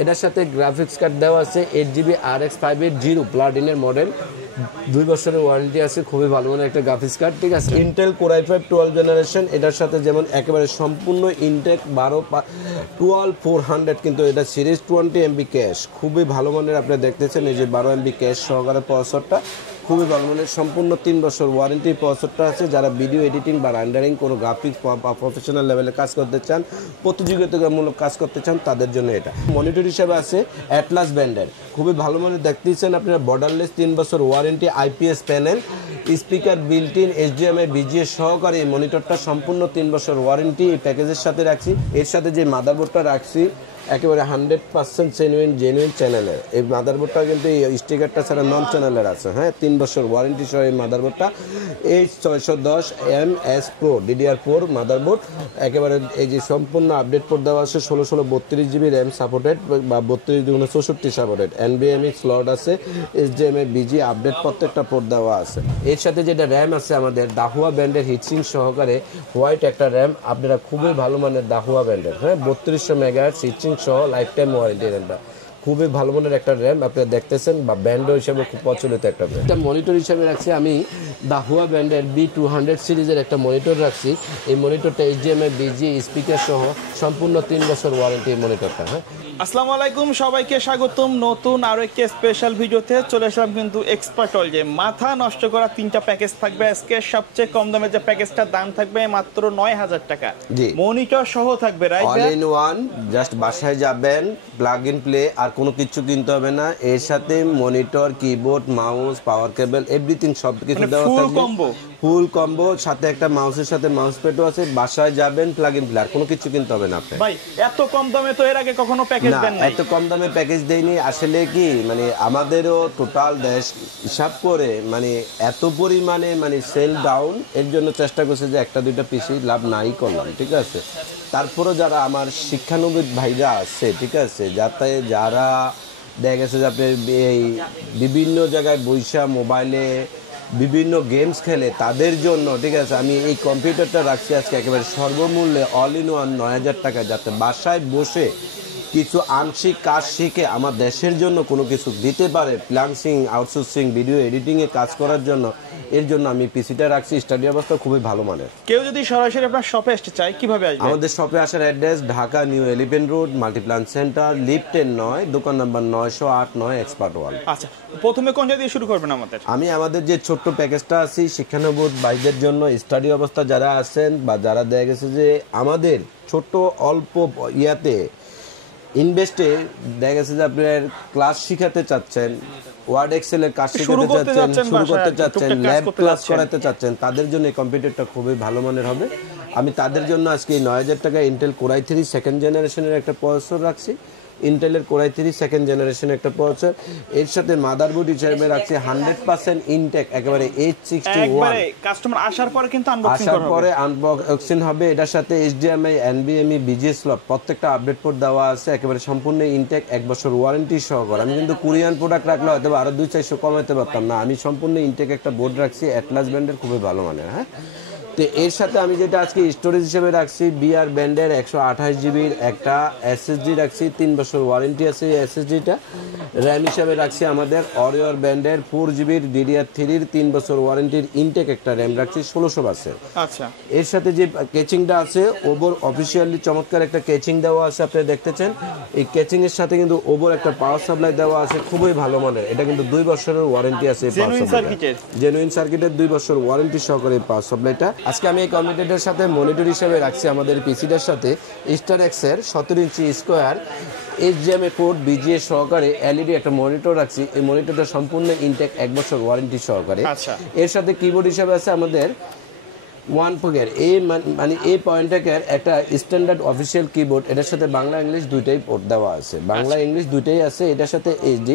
এটার সাথে graphics card দেওয়া আছে 8GB RX 580 প্লাটিনের মডেল, 2 বছরের ওয়ারেন্টি আছে, খুবই ভালো মানের একটা গ্রাফিক্স কার্ড, ঠিক আছে। ইন্টেল কোর i5 12 জেনারেশন, এটার সাথে যেমন একেবারে সম্পূর্ণ ইনটেক 12400, কিন্তু এটা সিরিজ 20MB ক্যাশ, খুবই ভালো মানের। আপনি দেখতেছেন এই যে 12MB ক্যাশ সহকারে প্রসেসরটা, খুবই ভালো মানের, সম্পূর্ণ 3 বছর ওয়ারেন্টি প্রসেসরটা আছে। যারা ভিডিও এডিটিং বা রেন্ডারিং কোনো গ্রাফিক্স বা প্রফেশনাল লেভেলে কাজ করতে চান, প্রতিযোগিতামূলক কাজ করতে চান, তাদের জন্য এটা। মনিটর হিসেবে আছে অ্যাটলাস ব্র্যান্ডের, খুবই ভালো মানের দেখতেছেন আপনারা, বর্ডারলেস 3 বছর warranty, IPS panel, speaker built in, HDMI BGA সহকারে এই মনিটরটা সম্পূর্ণ 3 বছর ওয়ারেন্টি এই প্যাকেজের সাথে রাখছি। এর সাথে যে মাদারবোর্ডটা রাখছি একেবারে 100% জেনুইন চ্যানেলের। এই মাদারবোর্ডটা কিন্তু এই স্টিকারটা ছাড়া নন চ্যানেলের আছে, হ্যাঁ, 3 বছর ওয়ারেন্টি সহ এই মাদারবোর্ডটা। H610MS Pro DDR4 মাদারবোর্ড, একেবারে এই যে সম্পূর্ণ আপডেট পোর্ট দেওয়া আছে, 16 32GB র্যাম সাপোর্টেড বা 32x64 সাপোর্টেড, NVMe স্লট আছে, HDMI BGA আপডেট প্রত্যেকটা পোর্ট দেওয়া আছে। এর সাথে যেটা র্যাম আছে আমাদের দাহুয়া ব্র্যান্ডের হিটসিং সহকারে হোয়াইট একটা র্যাম, আপনারা খুবই ভালো মানের দাহুয়া ব্র্যান্ডের, হ্যাঁ, 3200 মেগাহার্টজ হিটসিং সহ লাইফ টাইম ওয়ারেন্টি র্যামটা, খুবই ভালো মানের একটা র্যাম আপনারা দেখতেছেন, বা ব্র্যান্ড হিসেবে খুব প্রচলিত একটা ব্র্যান্ড। একটা মনিটর হিসেবে রাখছি আমি দাহুয়া ব্র্যান্ডের B200 সিরিজের একটা মনিটর রাখছি। এই মনিটরটা HDMI BGA স্পিকার সহ সম্পূর্ণ 3 বছর ওয়ারেন্টি এই মনিটরটা। হ্যাঁ, আসসালামু আলাইকুম, সবাইকে স্বাগতম নতুন আরো একটি স্পেশাল ভিডিওতে। চলে আসলাম কিন্তু এক্সপার্ট অল, যে মাথা নষ্ট করা 3টা প্যাকেজ থাকবে আজকে। সবচেয়ে কম দামে যে প্যাকেজটার দাম থাকবে মাত্র 9000 টাকা, মনিটর সহ থাকবে, right? All in one, just বাসায় যাবেন, প্লাগ ইন প্লে, আর কোনো কিছু কিনতে হবে না। এর সাথে মনিটর, কিবোর্ড, মাউস, পাওয়ার কেবল, এভরিথিং সব কিছু দেওয়া থাকবে, ফুল কম্বো, সাথে একটা মাউসের সাথে মাউস প্যাডও আছে। বাসায় যাবেন, প্লাগ ইন প্লে, আর কোনো কিছু কিনতে হবে না। আপনি ভাই এত কম দামে তো এর আগে কখনো প্যাকেজ দেন নাই? এত কম দামে প্যাকেজ দেয়নি আসলে। কি মানে আমাদেরও টোটাল দেশ হিসাব করে মানে এত পরিমাণে মানে সেল ডাউন, এর জন্য চেষ্টা করছে যে একটা দুইটা পিসি লাভ নাই করলাম, ঠিক আছে। তারপরও যারা আমার শিক্ষানবিদ ভাইরা আছে, ঠিক আছে, যাতে যারা দেখা গেছে যে আপনার এই বিভিন্ন জায়গায় বৈশা মোবাইলে বিভিন্ন গেমস খেলে, তাদের জন্য, ঠিক আছে, আমি এই কম্পিউটারটা রাখছি আজকে একেবারে সর্বমূল্যে অল ইন ওয়ান 9000 টাকা, যাতে বাসায় বসে কিছু আংশিক কাজ শিখে আমার দেশের জন্য কোনো কিছু দিতে পারে, ফ্রিল্যান্সিং, আউটসোর্সিং, ভিডিও এডিটিংয়ে কাজ করার জন্য। এর জন্য আমি পিসিটা রাখছি। স্টাডি অবস্থা খুবই ভালো মানের। কেউ যদি সরাসরি আপনার শপে আসতে চায় কিভাবে আসবে? আমাদের শপে আসার address Dhaka new elephant road, Multiplan centre, lift 9, দোকান নাম্বার 908 এক্সপার্ট ওয়ার্ল্ড। আচ্ছা, প্রথমে কোন জায়গা দিয়ে শুরু করবেন আমাদের? আমি আমাদের যে ছোট্ট প্যাকেজটা আছি শিক্ষানবিদ ভাইদের জন্য, স্টাডি অবস্থা যারা আছেন বা যারা দেখা গেছে যে আমাদের ছোট্ট অল্প ইয়াতে ইনভেস্টে দেখা গেছে যে আপনার ক্লাস শিখাতে চাচ্ছেন, ওয়ার্ড এক্সেলের কাজ শিখাতে চাচ্ছেন, শুরু করতে চাচ্ছেন, ল্যাব ক্লাস করাতে চাচ্ছেন, তাদের জন্য এই কম্পিউটারটা খুবই ভালো মানের হবে। আমি তাদের জন্য আজকে 9000 টাকা ইন্টেল কোর i3 সেকেন্ড জেনারেশনের একটা প্রসেসর রাখছি, ইন্টেলের কোর i3 সেকেন্ড জেনারেশন একটা প্রসেসর। এর সাথে মাদারবোর্ড হিসেবে রাখছি 100% ইনটেক একেবারে H61। কাস্টমার আসার পরে কিন্তু আনবক্সিং হবে। এটার সাথে HDMI NVMe BGA স্লট প্রত্যেকটা আপডেট পোর্ট দেওয়া আছে, একেবারে সম্পূর্ণ ইনটেক, 1 বছর ওয়ারেন্টি সহকারে। আমি কিন্তু কোরিয়ান প্রোডাক্ট রাখলে হয়তো আরো 200-400 কমাতে পারতাম না, আমি সম্পূর্ণ ইনটেক একটা বোর্ড রাখছি, অ্যাটলাস ব্র্যান্ডের, খুবই ভালো মানের। হ্যাঁ, তো এর সাথে আমি যেটা আজকে স্টোরেজ হিসেবে রাখছি BR ব্র্যান্ডের 128GB একটা SSD রাখছি, 3 বছর ওয়ারেন্টি আছে এই SSDটা। র্যাম হিসেবে রাখছি আমাদের অরিওর ব্র্যান্ডের 4GB DDR3 3 বছর ওয়ারেন্টির ইনটেক একটা র্যাম রাখছি, 1600 আচ্ছা। এর সাথে যে কেচিংটা আছে ওভার অফিসিয়ালি চমৎকার একটা কেচিং দেওয়া আছে, আপনারা দেখতেছেন। এই কেচিং এর সাথে কিন্তু ওভার একটা পাওয়ার সাপ্লাই দেওয়া আছে, খুবই ভালো মানের। এটা কিন্তু 2 বছরের ওয়ারেন্টি আছে, জেনুইন সার্কিটের 2 বছর ওয়ারেন্টি সহকারে পাওয়ার সাপ্লাইটা। আজকে আমি এই কম্পিউটারের সাথে মনিটর হিসেবে রাখছি আমাদের পিসিটার সাথে স্টারএক্স এর 17 ইঞ্চি স্কোয়ার HDMI পোর্ট BGA সহকারে LED একটা মনিটর রাখছি। এই মনিটরটা সম্পূর্ণ ইনটেক, 1 বছর ওয়ারেন্টি সহকারে। এর সাথে কিবোর্ড হিসেবে আছে আমাদের ওয়ান পকেট মানে এই পয়েন্টের একটা স্ট্যান্ডার্ড অফিসিয়াল কিবোর্ড। এটার সাথে বাংলা ইংলিশ দুইটাই পোর্ট দেওয়া আছে, বাংলা ইংলিশ দুইটাই আছে। এটার সাথে HD।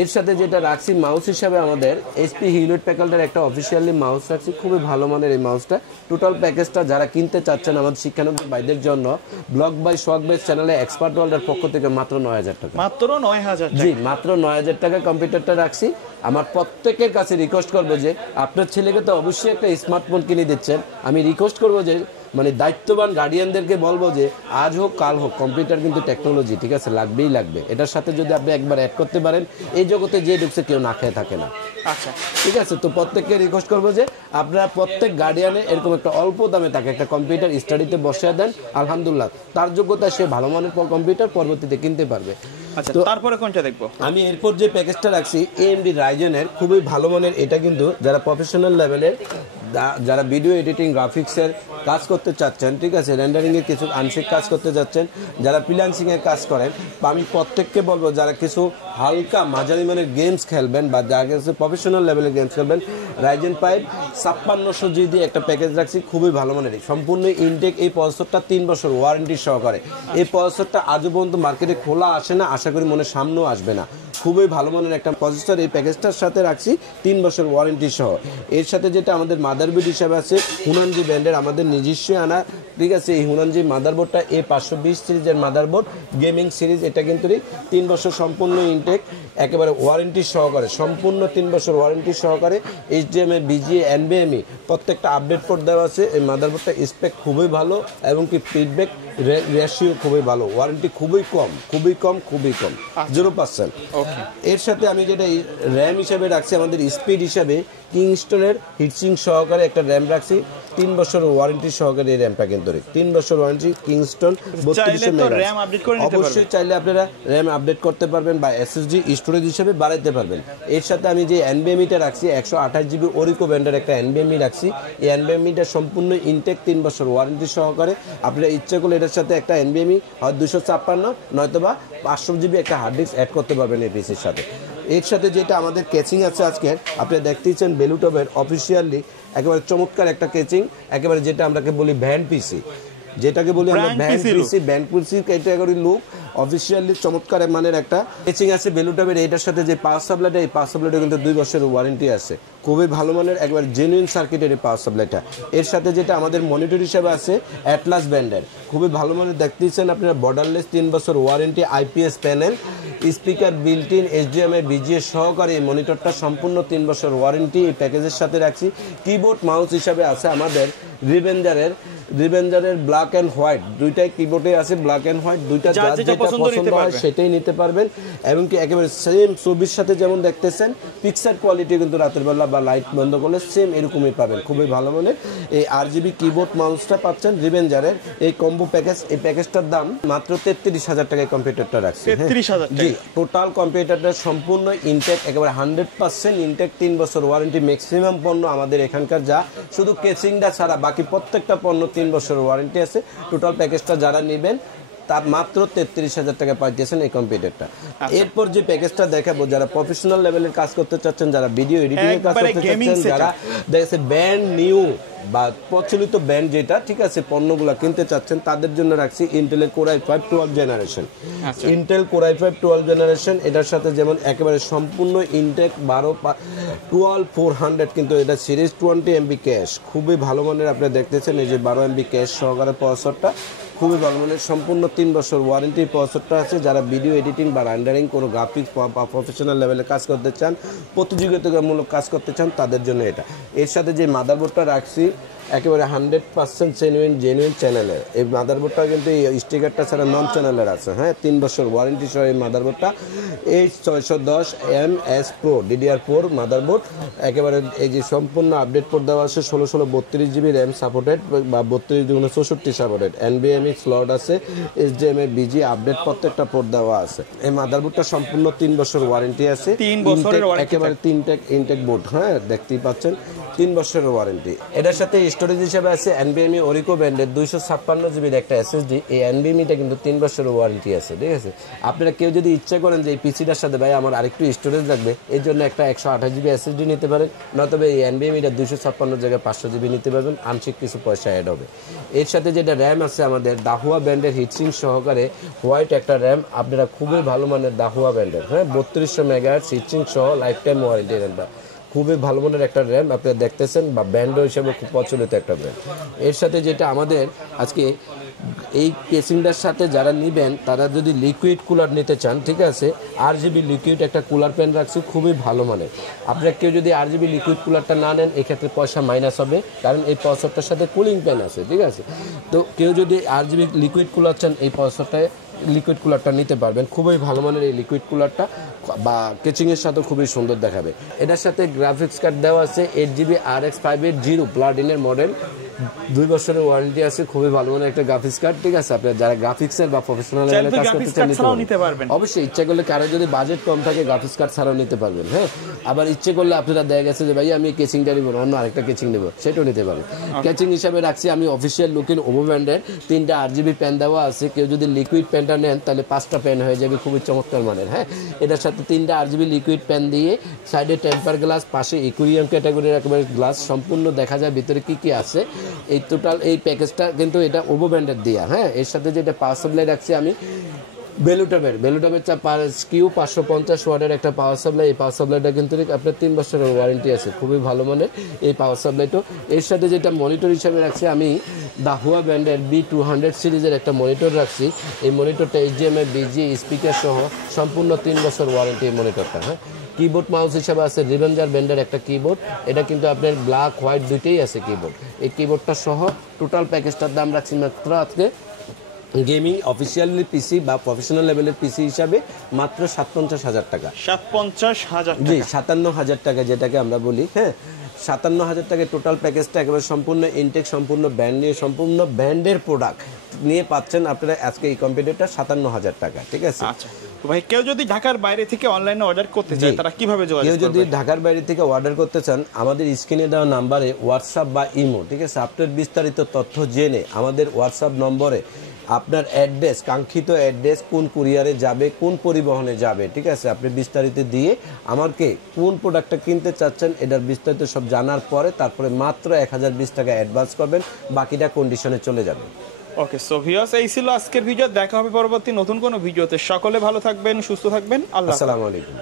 এর সাথে যেটা রাখছি মাউস হিসাবে আমাদের HP হিউলেট প্যাকার্ডের একটা অফিসিয়ালি মাউস রাখছি, খুবই ভালো মানের এই মাউসটা। টোটাল প্যাকেজটা যারা কিনতে চাচ্ছেন আমাদের শিক্ষানবিদ ভাইদের জন্য, ব্লগ বাই শখ বেস চ্যানেলে এক্সপার্ট ওয়ার্ল্ডের পক্ষ থেকে মাত্র 9000 টাকা। মাত্র 9000? জি, মাত্র 9000 টাকা কম্পিউটারটা রাখছি। আমার প্রত্যেকের কাছে রিকোয়েস্ট করবো যে আপনার ছেলেকে তো অবশ্যই একটা স্মার্টফোন কিনে দিচ্ছেন, আমি রিকোয়েস্ট করবো যে মানে দায়িত্ববান গার্ডিয়ানদেরকে বলবো যে আজ হোক কাল হোক কম্পিউটার কিন্তু টেকনোলজি, ঠিক আছে, লাগবেই লাগবে। এটার সাথে যদি আপনি একবার অ্যাড করতে পারেন, এই জগতে যে ঢুকছে কেউ না খেয়ে থাকে না। আচ্ছা, ঠিক আছে, তো প্রত্যেককে রিকোয়েস্ট করবো যে আপনারা প্রত্যেক গার্ডিয়ানে এরকম একটা অল্প দামে তাকে একটা কম্পিউটার স্টাডিতে বসিয়ে দেন, আলহামদুলিল্লাহ তার যোগ্যতায় সে ভালো মানের কম্পিউটার পরবর্তীতে কিনতে পারবে। আচ্ছা, তো তারপরে কোনটা দেখবো? আমি এরপর যে প্যাকেজটা রাখছি AMD রাইজেনের খুবই ভালো মানের, এটা কিন্তু যারা প্রফেশনাল লেভেলের, যারা ভিডিও এডিটিং গ্রাফিক্সের কাজ করতে চাচ্ছেন, ঠিক আছে, রেন্ডারিং এর কিছু আংশিক কাজ করতে যাচ্ছেন, যারা ফ্রিল্যান্সিং এর কাজ করেন, বা আমি প্রত্যেককে বলবো যারা কিছু হালকা মাঝারি মানের গেমস খেলবেন বা যারা কিছু প্রফেশনাল লেভেলের গেমস খেলবেন, রাইজেন 5 5600 জি দিয়ে একটা প্যাকেজ রাখছি, খুবই ভালো মানের, সম্পূর্ণ ইনটেক। এই প্রসেসরটা 3 বছর ওয়ারেন্টি সহকারে। এই প্রসেসরটা আজও পর্যন্ত মার্কেটে খোলা আসে না, আশা করি মনে সামনেও আসবে না। খুবই ভালো মানের একটা প্রসেসর এই প্যাকেজটার সাথে রাখছি 3 বছর ওয়ারেন্টি সহ। এর সাথে যেটা আমাদের মাদারবোর্ড হিসাবে আছে হুনানজি ব্র্যান্ডের আমাদের নিজস্ব আনা, ঠিক আছে, এই হুনানজি মাদারবোর্ডটা A520 সিরিজের মাদারবোর্ড গেমিং সিরিজ, এটা কিন্তু 3 বছর সম্পূর্ণ ইনটেক একেবারে ওয়ারেন্টি সহকারে, সম্পূর্ণ 3 বছর ওয়ারেন্টি সহকারে। HDMI BGA NVMe প্রত্যেকটা আপডেট পোর্ট দেওয়া আছে। এই মাদারবোর্ডটা স্পেক খুবই ভালো এবং কি ফিডব্যাক রেশিও খুবই ভালো, ওয়ারেন্টি খুবই কম 0%। এর সাথে আমি যেটা র্যাম হিসাবে রাখছি আমাদের স্পিড হিসাবে কিংস্টনের হিটসিং সহকারে একটা র্যাম রাখছি, 3 বছর ওয়ারেন্টি সহকারে এই র্যামটা কিন্তু 3 বছর ওয়ারেন্টি কিংস্টন 3200 মেগাহার্টজ। অবশ্যই চাইলে আপনারা র্যাম আপডেট করতে পারবেন বা SSD স্টোরেজ হিসেবে বাড়াইতে পারবেন। এর সাথে আমি যে NVMe-টা রাখছি 128 GB ওরিকো ব্র্যান্ডের একটা NVMe রাখছি। এই NVMe-টা সম্পূর্ণ ইনটেক 3 বছর ওয়ারেন্টি সহকারে। আপনারা ইচ্ছা করলে এটার সাথে একটা NVMe হয় 256 নয়তোবা 500 GB একটা হার্ড ডিস্ক অ্যাড করতে পারবেন এই পিসির সাথে। এর সাথে যেটা আমাদের কেচিং আছে আজকের, আপনারা দেখতেইছেন বেলুটপের অফিসিয়ালি একেবারে চমৎকার একটা কেচিং, একেবারে যেটা আমরাকে বলি ভ্যান পিসি, যেটাকে বলি আমরা ভ্যান পিসি ক্যাটাগরি লুক, অফিসিয়ালি চমৎকার মানের একটা কেচিং আছে বেলুটপের। এটার সাথে যে পাওয়ার সাপ্লাইটা, এই পাওয়ার সাপ্লাইটা কিন্তু 2 বছরের ওয়ারেন্টি আছে, খুবই ভালো মানের একবার জেনুইন সার্কিটের এই পাওয়ার সাপ্লাইটা। এর সাথে যেটা আমাদের মনিটর হিসেবে আছে অ্যাটলাস ব্র্যান্ডের, খুবই ভালো মানের দেখতেইছেন আপনারা, বর্ডারলেস 3 বছর warranty, IPS panel, speaker built in, HDMI BGA সহকারে এই মনিটরটা সম্পূর্ণ 3 বছর ওয়ারেন্টি এই প্যাকেজের সাথে রাখছি। কিবোর্ড মাউস হিসাবে আছে আমাদের রিভেঞ্জারের ব্ল্যাক অ্যান্ড হোয়াইট, দুইটাই কিবোর্ডে আছে ব্ল্যাক অ্যান্ড হোয়াইট, দুইটা যার যেটা পছন্দ হয় সেটাই নিতে পারবেন। এবং কি একেবারে সেম ছবির সাথে যেমন দেখতেছেন, পিকচার কোয়ালিটি কিন্তু রাতের বেলা বা লাইট বন্ধ করলে সেম এরকমই পাবেন, খুবই ভালো মানের। এই RGB কিবোর্ড মাউসটা পাচ্ছেন রিভেঞ্জারের এই কম্বো প্যাকেজ। এই প্যাকেজটার দাম মাত্র 33,000 টাকায় কম্পিউটারটা রাখছি। 33,000 জি, টোটাল কম্পিউটারটা সম্পূর্ণ ইনটেক, একেবারে 100% ইনটেক, 3 বছর ওয়ারেন্টি। ম্যাক্সিমাম পণ্য আমাদের এখানকার যা শুধু কেচিংটা ছাড়া বাকি প্রত্যেকটা পণ্য 3 বছর ওয়ারেন্টি আছে। টোটাল প্যাকেজটা যারা নেবেন তার মাত্র 33,000 টাকা পাইতেছেন এই কম্পিউটারটা। এরপর যে প্যাকেজটা দেখাবো, যারা প্রফেশনাল লেভেলের কাজ করতে চাচ্ছেন, যারা ভিডিও এডিটিং এর কাজ করতে চাচ্ছেন, যারা দেখছে ব্র্যান্ড নিউ বা প্রচলিত ব্র্যান্ড যেটা, ঠিক আছে, পণ্যগুলো কিনতে চাচ্ছেন, তাদের জন্য রাখছি ইন্টেলের Core i5 12 generation. Intel Core i5 12 generation, এটার সাথে যেমন একেবারে সম্পূর্ণ ইনটেক 12400 কিন্তু এটা সিরিজ 20 MB ক্যাশ, খুবই ভালো মানের। আপনারা দেখতেছেন এই যে 12 MB ক্যাশ সহকারে প্রসেসরটা, খুবই ভালো মানের, সম্পূর্ণ 3 বছর ওয়ারেন্টি প্রসেসরটা আছে। যারা ভিডিও এডিটিং বা রেন্ডারিং কোনো গ্রাফিক্স বা প্রফেশনাল লেভেলে কাজ করতে চান, প্রতিযোগিতামূলক কাজ করতে চান, তাদের জন্য এটা। এর সাথে যে মাদারবোর্ডটা রাখছি একেবারে 100% জেনুইন চ্যানেলের। এই মাদারবোর্ডটা কিন্তু এই স্টিকারটা ছাড়া নন চ্যানেলের আছে, হ্যাঁ, 3 বছর ওয়ারেন্টি সহ এই মাদারবোর্ডটা। H610MS Pro DDR4 মাদারবোর্ড, একেবারে এই যে সম্পূর্ণ আপডেট পোর্ট দেওয়া আছে, 16 32 GB র্যাম সাপোর্টেড বা 32x64 সাপোর্টেড, NVMe স্লট আছে, HDMI BGA আপডেট প্রত্যেকটা পোর্ট দেওয়া আছে। এই মাদারবোর্ডটা সম্পূর্ণ 3 বছর ওয়ারেন্টি আছে, 3 বছরের ওয়ারেন্টি, একেবারে ইনটেক বোর্ড, হ্যাঁ, দেখতেই পাচ্ছেন 3 বছরের ওয়ারেন্টি। এটার সাথে স্টোরেজ হিসেবে আছে NVMe ওরিকো ব্র্যান্ডের 256 GB একটা SSD। এই NVMe-টা কিন্তু 3 বছরের ওয়ারেন্টি আছে, ঠিক আছে। আপনারা কেউ যদি ইচ্ছা করেন যে এই পিসিটার সাথে ভাই আমার আরেকটু স্টোরেজ লাগবে, এর জন্য একটা 128 GB SSD নিতে পারেন, নতবে এই NVMe-টা 256 জায়গায় 500 GB নিতে পারবেন, আংশিক কিছু পয়সা অ্যাড হবে। এর সাথে যেটা র্যাম আছে আমাদের দাহুয়া ব্র্যান্ডের হিটসিং সহকারে হোয়াইট একটা র্যাম, আপনারা খুবই ভালো মানের দাহুয়া ব্র্যান্ডের, হ্যাঁ, 3200 মেগাহার্টজ হিটসিং সহ লাইফ টাইম ওয়ারেন্টি র্যামটা, খুবই ভালো মানের একটা র্যাম আপনারা দেখতেছেন, বা ব্র্যান্ড হিসেবে খুব প্রচলিত একটা ব্র্যান্ড। এর সাথে যেটা আমাদের আজকে এই কেসিংটার সাথে যারা নেবেন তারা যদি লিকুইড কুলার নিতে চান, ঠিক আছে, RGB লিকুইড একটা কুলার প্যান রাখছি খুবই ভালো মানের। আপনারা কেউ যদি RGB লিকুইড কুলারটা না নেন এক্ষেত্রে পয়সা মাইনাস হবে, কারণ এই প্রসেসরটার সাথে কুলিং প্যান আছে, ঠিক আছে। তো কেউ যদি RGB লিকুইড কুলার চান এই প্রসেসরটায় লিকুইড কুলারটা নিতে পারবেন, খুবই ভালো মানের এই লিকুইড কুলারটা, বা কেচিংয়ের সাথে খুবই সুন্দর দেখাবে। এটার সাথে গ্রাফিক্স কার্ড দেওয়া আছে 8GB RX 580 প্লাটিনের মডেল, 2 বছরের ওয়ারেন্টি আছে, খুবই ভালো মানের একটা গ্রাফিক্স কার্ড, ঠিক আছে। আপনারা যারা গ্রাফিক্সের বা প্রফেশনাল লেভেলে কাজ করতে চান নিতে পারবেন, অবশ্যই ইচ্ছা করলে কারো যদি বাজেট কম থাকে গ্রাফিক্স কার্ড ছাড়াও নিতে পারবেন। হ্যাঁ, আবার ইচ্ছে করলে আপনারা দেখা গেছে যে ভাই আমি কেচিংটা নিব অন্য আরেকটা কেচিং নেব, সেটাও নিতে পারবেন। কেচিং হিসাবে রাখছি আমি অফিসিয়াল লুকিং ওভো ব্র্যান্ডের 3টা RGB প্যান দেওয়া আছে। কেউ যদি লিকুইড প্যানটা নেন তাহলে 5টা প্যান হয়ে যাবে, খুবই চমৎকার মানের। হ্যাঁ, এটার সাথে 3টা RGB লিকুইড প্যান দিয়ে সাইডে টেম্পার গ্লাস, পাশে ইকুইরিয়াম ক্যাটাগরির একেবারে গ্লাস, সম্পূর্ণ দেখা যায় ভিতরে কি কি আছে। এই টোটাল এই প্যাকেজটা কিন্তু এটা ওভো ব্র্যান্ডের দেয়া। হ্যাঁ, এর সাথে যেটা পাওয়ার সাপ্লাই রাখছি আমি বেলুটাবের পার স্কিউ 550 ওয়াটের একটা পাওয়ার সাপ্লাই। এই পাওয়ার সাপ্লাইটা কিন্তু আপনার 3 বছরের ওয়ারেন্টি আছে, খুবই ভালো মানের এই পাওয়ার সাপ্লাইটা। এর সাথে যেটা মনিটর হিসাবে রাখছি আমি দাহুয়া ব্র্যান্ডের B200 সিরিজের একটা মনিটর রাখছি। এই মনিটরটা HDMI BGA স্পিকার সহ সম্পূর্ণ 3 বছর ওয়ারেন্টি এই মনিটরটা। হ্যাঁ, কিবোর্ড মাউস হিসাবে আছে রিভেঞ্জার ব্র্যান্ডের একটা কিবোর্ড, এটা কিন্তু আপনার ব্ল্যাক হোয়াইট দুইটাই আছে কিবোর্ড। এই কিবোর্ডটা সহ টোটাল প্যাকেজটার দাম রাখছি মাত্র আজকে গেমিং অফিসিয়ালি পিসি বা প্রফেশনাল লেভেলের পিসি হিসাবে মাত্র 57,000 টাকা। 57,000 জি, 57,000 টাকা যেটাকে আমরা বলি। হ্যাঁ, 57,000 টাকায় টোটাল প্যাকেজটা একেবারে সম্পূর্ণ ইনটেক, সম্পূর্ণ ব্র্যান্ড নিয়ে, সম্পূর্ণ ব্র্যান্ডের প্রোডাক্ট নিয়ে পাচ্ছেন আপনারা আজকে এই কম্পিউটারটা 57,000 টাকা, ঠিক আছে। আচ্ছা, তো ভাই কেউ যদি ঢাকার বাইরে থেকে অনলাইনে অর্ডার করতে চায় তারা কিভাবে যোগাযোগ করবে? কেউ যদি ঢাকার বাইরে থেকে অর্ডার করতে চান আমাদের স্ক্রিনে দেওয়া নাম্বারে হোয়াটসঅ্যাপ বা ইমো, ঠিক আছে, আপনার বিস্তারিত তথ্য জেনে আমাদের হোয়াটসঅ্যাপ নম্বরে আপনার অ্যাড্রেস, কাঙ্ক্ষিত অ্যাড্রেস, কোন কুরিয়ারে যাবে, কোন পরিবহনে যাবে, ঠিক আছে, আপনি বিস্তারিত দিয়ে আমাকে কোন প্রোডাক্টটা কিনতে চাচ্ছেন এটার বিস্তারিত সব জানার পরে তারপরে মাত্র 1020 টাকা অ্যাডভান্স করবেন, বাকিটা কন্ডিশনে চলে যাবে। ওকে, সো ভিউয়ার্স, এই ছিল আজকের ভিডিও। দেখা হবে পরবর্তী নতুন কোনো ভিডিওতে। সকলে ভালো থাকবেন, সুস্থ থাকবেন। আল্লাহ। আসসালামু আলাইকুম।